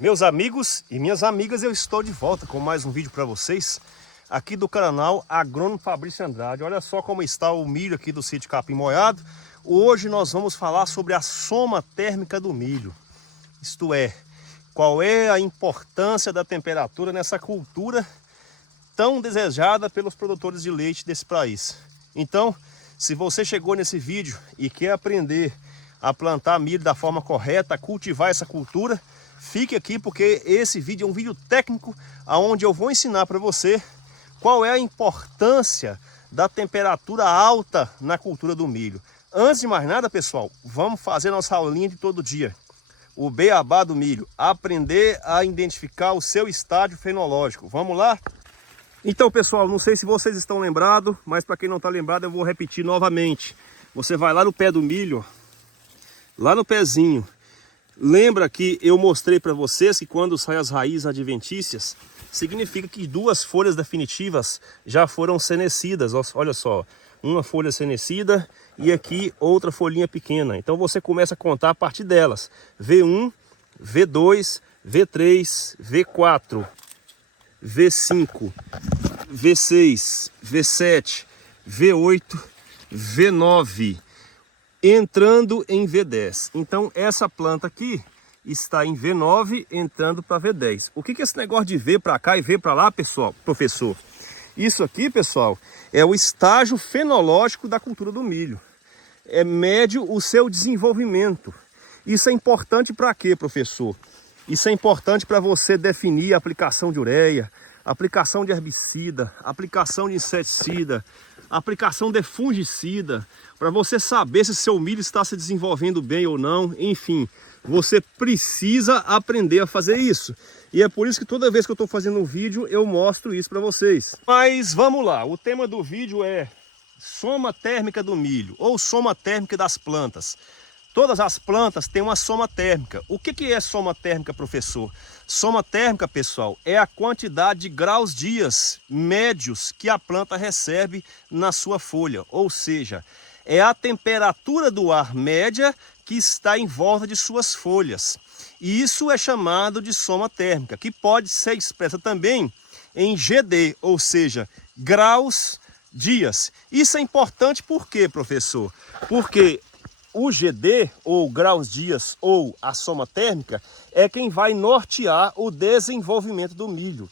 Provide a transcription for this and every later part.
Meus amigos e minhas amigas, eu estou de volta com mais um vídeo para vocês aqui do canal Agrônomo Fabrício Andrade. Olha só como está o milho aqui do sítio Capim Moiado. Hoje nós vamos falar sobre a soma térmica do milho. Isto é, qual é a importância da temperatura nessa cultura tão desejada pelos produtores de leite desse país. Então, se você chegou nesse vídeo e quer aprender a plantar milho da forma correta, a cultivar essa cultura, fique aqui porque esse vídeo é um vídeo técnico onde eu vou ensinar para você qual é a importância da temperatura alta na cultura do milho. Antes de mais nada, pessoal, vamos fazer nossa aulinha de todo dia. O beabá do milho, aprender a identificar o seu estágio fenológico. Vamos lá? Então, pessoal, não sei se vocês estão lembrados, mas para quem não está lembrado eu vou repetir novamente. Você vai lá no pé do milho, lá no pezinho. Lembra que eu mostrei para vocês que quando saem as raízes adventícias, significa que duas folhas definitivas já foram senecidas. Olha só, uma folha senecida e aqui outra folhinha pequena. Então você começa a contar a partir delas. V1, V2, V3, V4, V5, V6, V7, V8, V9. Entrando em V10. Então essa planta aqui está em V9 entrando para V10. O que é esse negócio de V para cá e V para lá, pessoal, professor? Isso aqui, pessoal, é o estágio fenológico da cultura do milho. É médio o seu desenvolvimento. Isso é importante para quê, professor? Isso é importante para você definir a aplicação de ureia, aplicação de herbicida, aplicação de inseticida, aplicação de fungicida, para você saber se seu milho está se desenvolvendo bem ou não. Enfim, você precisa aprender a fazer isso. E é por isso que toda vez que eu estou fazendo um vídeo, eu mostro isso para vocês. Mas vamos lá, o tema do vídeo é soma térmica do milho, ou soma térmica das plantas. Todas as plantas têm uma soma térmica. O que é soma térmica, professor? Soma térmica, pessoal, é a quantidade de graus dias médios que a planta recebe na sua folha. Ou seja, é a temperatura do ar média que está em volta de suas folhas. E isso é chamado de soma térmica, que pode ser expressa também em GD, ou seja, graus dias. Isso é importante por quê, professor? Porque o GD, ou graus dias, ou a soma térmica, é quem vai nortear o desenvolvimento do milho.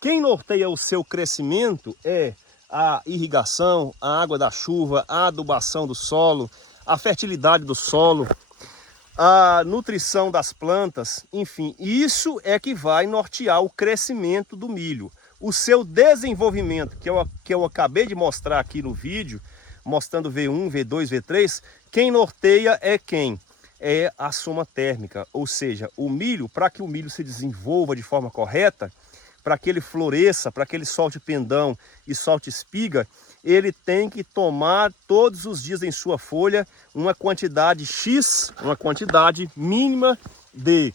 Quem norteia o seu crescimento é a irrigação, a água da chuva, a adubação do solo, a fertilidade do solo, a nutrição das plantas, enfim, isso é que vai nortear o crescimento do milho. O seu desenvolvimento, que eu acabei de mostrar aqui no vídeo, mostrando V1, V2, V3, quem norteia é quem? É a soma térmica, ou seja, o milho, para que o milho se desenvolva de forma correta, para que ele floresça, para que ele solte pendão e solte espiga, ele tem que tomar todos os dias em sua folha uma quantidade X, uma quantidade mínima de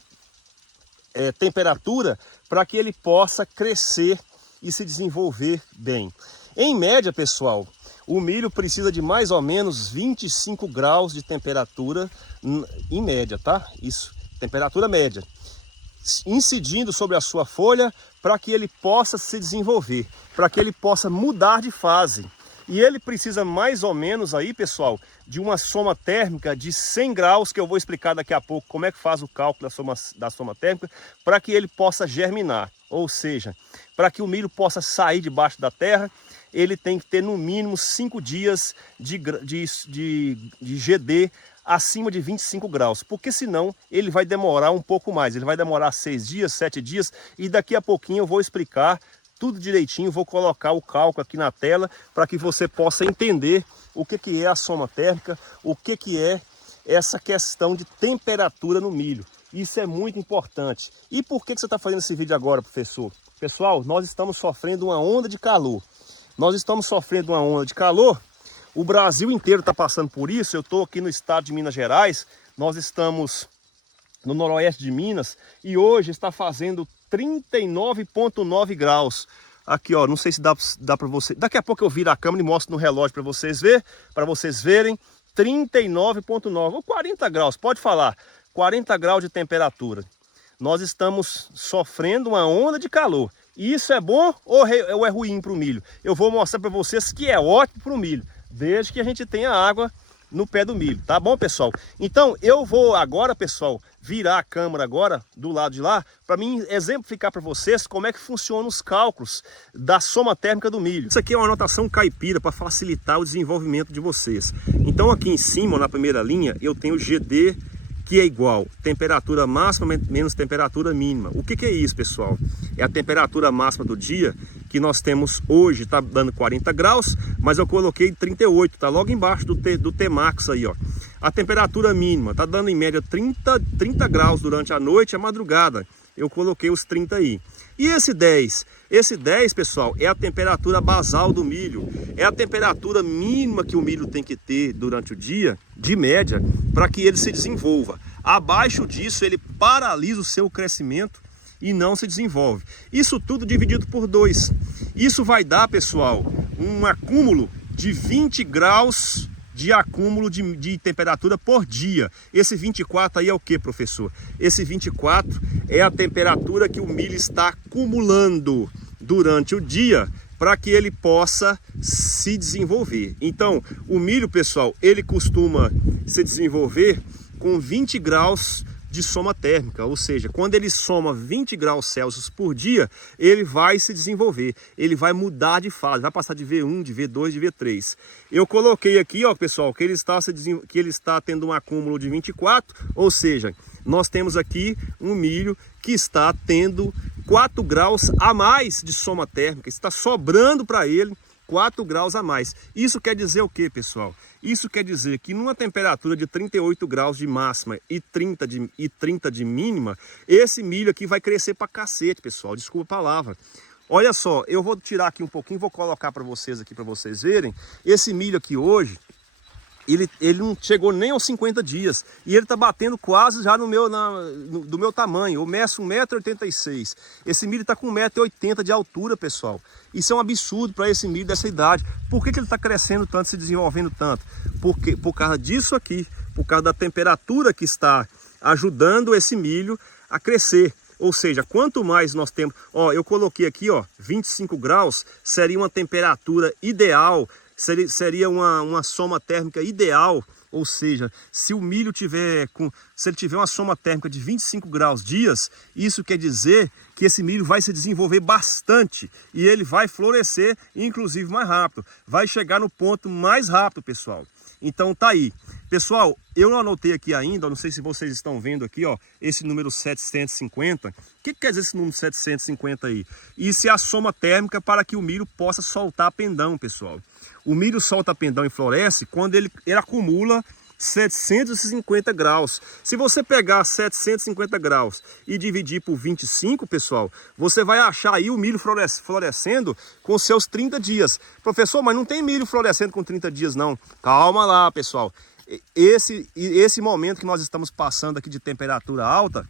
temperatura, para que ele possa crescer e se desenvolver bem. Em média, pessoal, o milho precisa de mais ou menos 25 graus de temperatura em média, tá? Isso, temperatura média. Incidindo sobre a sua folha para que ele possa se desenvolver, para que ele possa mudar de fase. E ele precisa mais ou menos aí, pessoal, de uma soma térmica de 100 graus, que eu vou explicar daqui a pouco como é que faz o cálculo da soma térmica, para que ele possa germinar. Ou seja, para que o milho possa sair debaixo da terra, ele tem que ter no mínimo 5 dias de GD acima de 25 graus, porque senão ele vai demorar um pouco mais, ele vai demorar 6 dias, 7 dias, e daqui a pouquinho eu vou explicar tudo direitinho, vou colocar o cálculo aqui na tela para que você possa entender o que é a soma térmica, o que é essa questão de temperatura no milho. Isso é muito importante. E por que você está fazendo esse vídeo agora, professor? Pessoal, nós estamos sofrendo uma onda de calor. Nós estamos sofrendo uma onda de calor, o Brasil inteiro está passando por isso. Eu estou aqui no estado de Minas Gerais, nós estamos no noroeste de Minas e hoje está fazendo 39,9 graus. Aqui, ó, não sei se dá para você. Daqui a pouco eu viro a câmera e mostro no relógio para vocês verem. 39,9 ou 40 graus, pode falar. 40 graus de temperatura. nós estamos sofrendo uma onda de calor. Isso é bom ou é ruim para o milho? Eu vou mostrar para vocês que é ótimo para o milho, desde que a gente tenha água no pé do milho, tá bom, pessoal? Então eu vou agora, pessoal, virar a câmera agora do lado de lá para mim exemplificar para vocês como é que funcionam os cálculos da soma térmica do milho. Isso aqui é uma anotação caipira para facilitar o desenvolvimento de vocês. Então aqui em cima, na primeira linha, eu tenho GD, que é igual temperatura máxima menos temperatura mínima. O que é isso, pessoal? É a temperatura máxima do dia, que nós temos hoje, está dando 40 graus, mas eu coloquei 38, tá logo embaixo do Tmax aí, ó. A temperatura mínima está dando em média 30 graus durante a noite e a madrugada. Eu coloquei os 30 aí. E esse 10? Esse 10, pessoal, é a temperatura basal do milho. É a temperatura mínima que o milho tem que ter durante o dia, de média, para que ele se desenvolva. Abaixo disso, ele paralisa o seu crescimento e não se desenvolve. Isso tudo dividido por 2. Isso vai dar, pessoal, um acúmulo de 20 graus de acúmulo de temperatura por dia. Esse 24 aí é o que, professor? Esse 24 é a temperatura que o milho está acumulando durante o dia para que ele possa se desenvolver. Então, o milho, pessoal, ele costuma se desenvolver com 20 graus de soma térmica, ou seja, quando ele soma 20 graus Celsius por dia, ele vai se desenvolver, ele vai mudar de fase, vai passar de V1, de V2, de V3. Eu coloquei aqui, ó, pessoal, que ele está tendo um acúmulo de 24, ou seja, nós temos aqui um milho que está tendo 4 graus a mais de soma térmica, está sobrando para ele 4 graus a mais. Isso quer dizer o que, pessoal? Isso quer dizer que numa temperatura de 38 graus de máxima e 30 de mínima, esse milho aqui vai crescer pra cacete, pessoal. Desculpa a palavra. Olha só, eu vou tirar aqui um pouquinho, vou colocar para vocês aqui, para vocês verem. Esse milho aqui hoje, ele não chegou nem aos 50 dias. E ele está batendo quase já do meu tamanho. Eu meço 1,86 m. Esse milho está com 1,80 m de altura, pessoal. Isso é um absurdo para esse milho dessa idade. Por que ele está crescendo tanto, se desenvolvendo tanto? Por causa disso aqui. Por causa da temperatura que está ajudando esse milho a crescer. Ou seja, quanto mais nós temos... Ó, eu coloquei aqui, ó, 25 graus seria uma temperatura ideal. Seria uma soma térmica ideal, ou seja, se o milho tiver uma soma térmica de 25 graus dias, isso quer dizer que esse milho vai se desenvolver bastante e ele vai florescer, inclusive mais rápido, vai chegar no ponto mais rápido, pessoal. Então tá aí. Pessoal, eu não anotei aqui ainda, não sei se vocês estão vendo aqui, ó, esse número 750. O que quer dizer esse número 750 aí? Isso é a soma térmica para que o milho possa soltar pendão, pessoal. O milho solta pendão e floresce quando ele acumula 750 graus. Se você pegar 750 graus e dividir por 25, pessoal, você vai achar aí o milho florescendo com seus 30 dias. Professor, mas não tem milho florescendo com 30 dias não. Calma lá, pessoal. Esse momento que nós estamos passando aqui de temperatura alta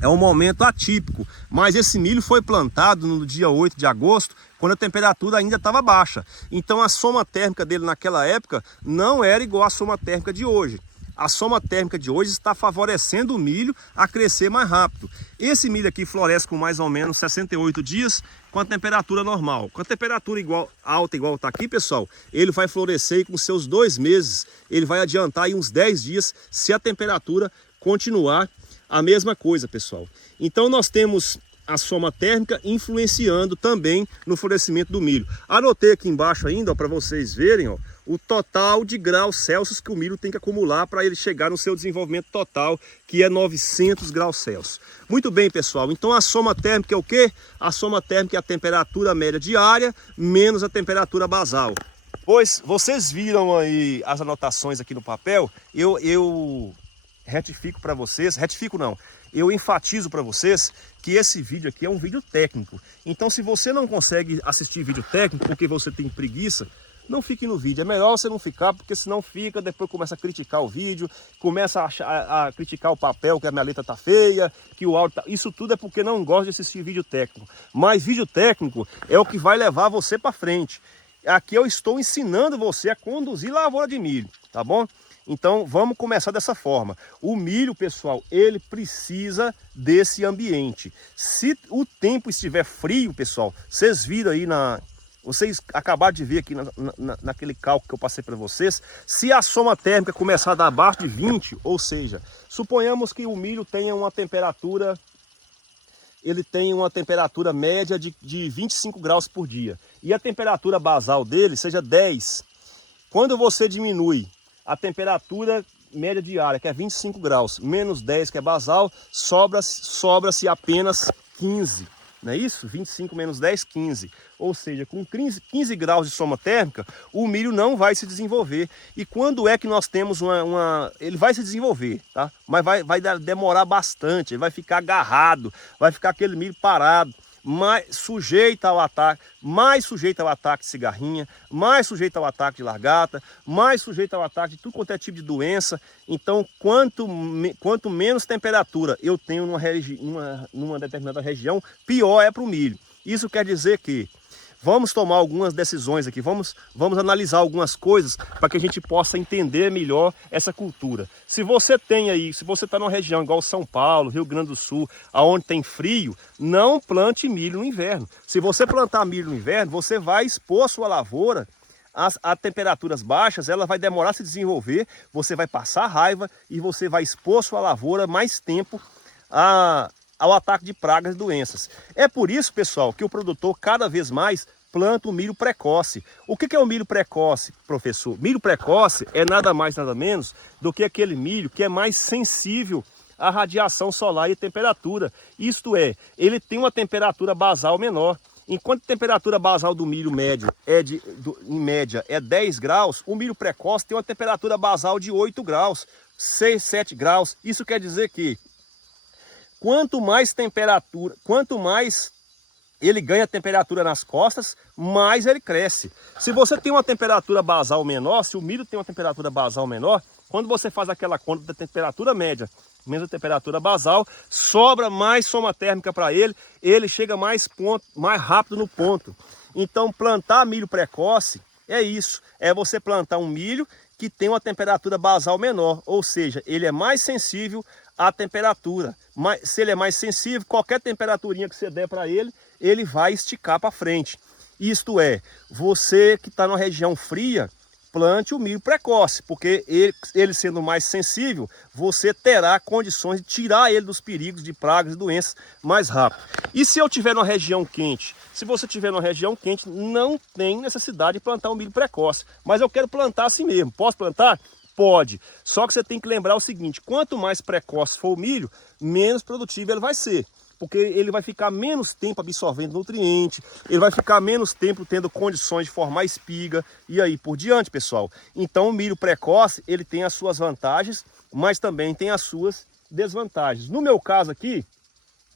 é um momento atípico, mas esse milho foi plantado no dia 8 de agosto, quando a temperatura ainda estava baixa. Então a soma térmica dele naquela época não era igual à soma térmica de hoje. A soma térmica de hoje está favorecendo o milho a crescer mais rápido. Esse milho aqui floresce com mais ou menos 68 dias com a temperatura normal. Com a temperatura alta igual está aqui, pessoal, ele vai florescer com seus 2 meses. Ele vai adiantar aí uns 10 dias se a temperatura continuar a mesma coisa, pessoal. Então nós temos a soma térmica influenciando também no florescimento do milho. Anotei aqui embaixo ainda, para vocês verem, ó, o total de graus Celsius que o milho tem que acumular para ele chegar no seu desenvolvimento total, que é 900 graus Celsius. Muito bem, pessoal. Então a soma térmica é o quê? A soma térmica é a temperatura média diária menos a temperatura basal. Pois vocês viram aí as anotações aqui no papel, eu retifico para vocês, eu enfatizo para vocês que esse vídeo aqui é um vídeo técnico. Então se você não consegue assistir vídeo técnico porque você tem preguiça, não fique no vídeo. É melhor você não ficar, porque senão fica, depois começa a criticar o vídeo, começa a criticar o papel, que a minha letra tá feia, que o áudio tá... Isso tudo é porque não gosta de assistir vídeo técnico. Mas vídeo técnico é o que vai levar você para frente. Aqui eu estou ensinando você a conduzir lavoura de milho, tá bom? Então vamos começar dessa forma. O milho, pessoal, ele precisa desse ambiente. Se o tempo estiver frio, pessoal, vocês viram aí vocês acabaram de ver aqui naquele cálculo que eu passei para vocês, se a soma térmica começar a dar abaixo de 20, ou seja, suponhamos que o milho tenha uma temperatura, ele tem uma temperatura média de 25 graus por dia, e a temperatura basal dele seja 10. Quando você diminui a temperatura média diária, que é 25 graus, menos 10, que é basal, sobra-se apenas 15. Não é isso? 25 menos 10, 15. Ou seja, com 15 graus de soma térmica, o milho não vai se desenvolver. E quando é que nós temos ele vai se desenvolver, tá? Mas vai demorar bastante, ele vai ficar agarrado, vai ficar aquele milho parado, mais sujeito ao ataque de cigarrinha, mais sujeito ao ataque de largata, mais sujeito ao ataque de tudo quanto é tipo de doença. Então, quanto menos temperatura eu tenho numa determinada região, pior é para o milho. Isso quer dizer que vamos tomar algumas decisões aqui, vamos analisar algumas coisas para que a gente possa entender melhor essa cultura. Se você está numa região igual São Paulo, Rio Grande do Sul, aonde tem frio, não plante milho no inverno. Se você plantar milho no inverno, você vai expor a sua lavoura a temperaturas baixas, ela vai demorar a se desenvolver, você vai passar raiva e você vai expor a sua lavoura mais tempo ao ataque de pragas e doenças. É por isso, pessoal, que o produtor cada vez mais planta o milho precoce. O que é o milho precoce, professor? Milho precoce é nada mais, nada menos do que aquele milho que é mais sensível à radiação solar e temperatura. Isto é, ele tem uma temperatura basal menor. Enquanto a temperatura basal do milho médio em média é 10 graus, o milho precoce tem uma temperatura basal de 8 graus, 6, 7 graus. Isso quer dizer que quanto mais ele ganha temperatura nas costas, mais ele cresce. Se você tem uma temperatura basal menor, se o milho tem uma temperatura basal menor, quando você faz aquela conta da temperatura média menos a temperatura basal, sobra mais soma térmica para ele chega mais rápido no ponto. Então plantar milho precoce é isso, é você plantar um milho que tem uma temperatura basal menor, ou seja, ele é mais sensível à temperatura. Mas se ele é mais sensível, qualquer temperaturinha que você der para ele vai esticar para frente. Isto é, você que está numa região fria, plante o milho precoce, porque ele sendo mais sensível, você terá condições de tirar ele dos perigos de pragas e doenças mais rápido. E se eu tiver numa região quente? Se você tiver numa região quente, não tem necessidade de plantar o milho precoce. Mas eu quero plantar assim mesmo. Posso plantar? Pode. Só que você tem que lembrar o seguinte, quanto mais precoce for o milho, menos produtivo ele vai ser. Porque ele vai ficar menos tempo absorvendo nutriente, ele vai ficar menos tempo tendo condições de formar espiga e aí por diante, pessoal. Então o milho precoce, ele tem as suas vantagens, mas também tem as suas desvantagens. No meu caso aqui,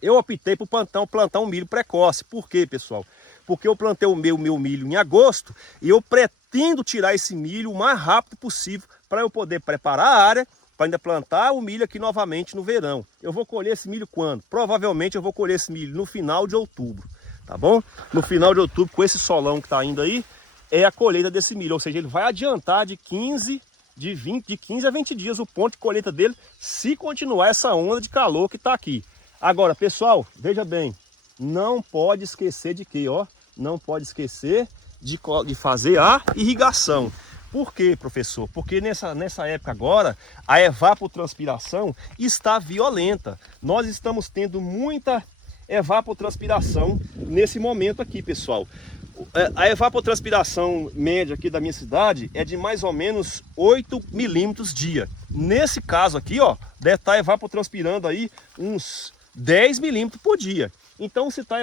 eu optei por plantar um milho precoce. Por quê, pessoal? Porque eu plantei o meu milho em agosto e eu pretendo tirar esse milho o mais rápido possível para eu poder preparar a área para ainda plantar o milho aqui novamente no verão. Eu vou colher esse milho quando? Provavelmente eu vou colher esse milho no final de outubro, tá bom? No final de outubro, com esse solão que está indo aí, é a colheita desse milho, ou seja, ele vai adiantar de 15 a 20 dias o ponto de colheita dele, se continuar essa onda de calor que está aqui. Agora, pessoal, veja bem, não pode esquecer de quê, ó? Não pode esquecer de fazer a irrigação. Por quê, professor? Porque nessa época agora, a evapotranspiração está violenta. Nós estamos tendo muita evapotranspiração nesse momento aqui, pessoal. A evapotranspiração média aqui da minha cidade é de mais ou menos 8 milímetros dia. Nesse caso aqui, ó, deve estar evapotranspirando aí uns 10 milímetros por dia. Então, se está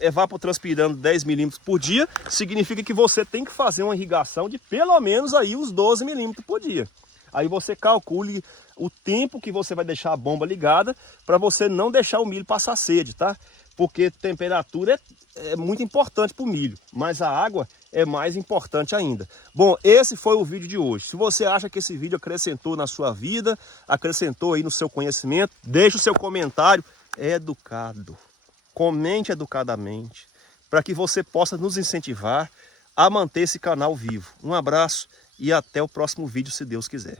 evapotranspirando 10 milímetros por dia, significa que você tem que fazer uma irrigação de pelo menos aí uns 12 milímetros por dia. Aí você calcule o tempo que você vai deixar a bomba ligada para você não deixar o milho passar sede, tá? Porque temperatura é muito importante para o milho, mas a água é mais importante ainda. Bom, esse foi o vídeo de hoje. Se você acha que esse vídeo acrescentou na sua vida, acrescentou aí no seu conhecimento, deixe o seu comentário educado. Comente educadamente, para que você possa nos incentivar a manter esse canal vivo. Um abraço e até o próximo vídeo, se Deus quiser.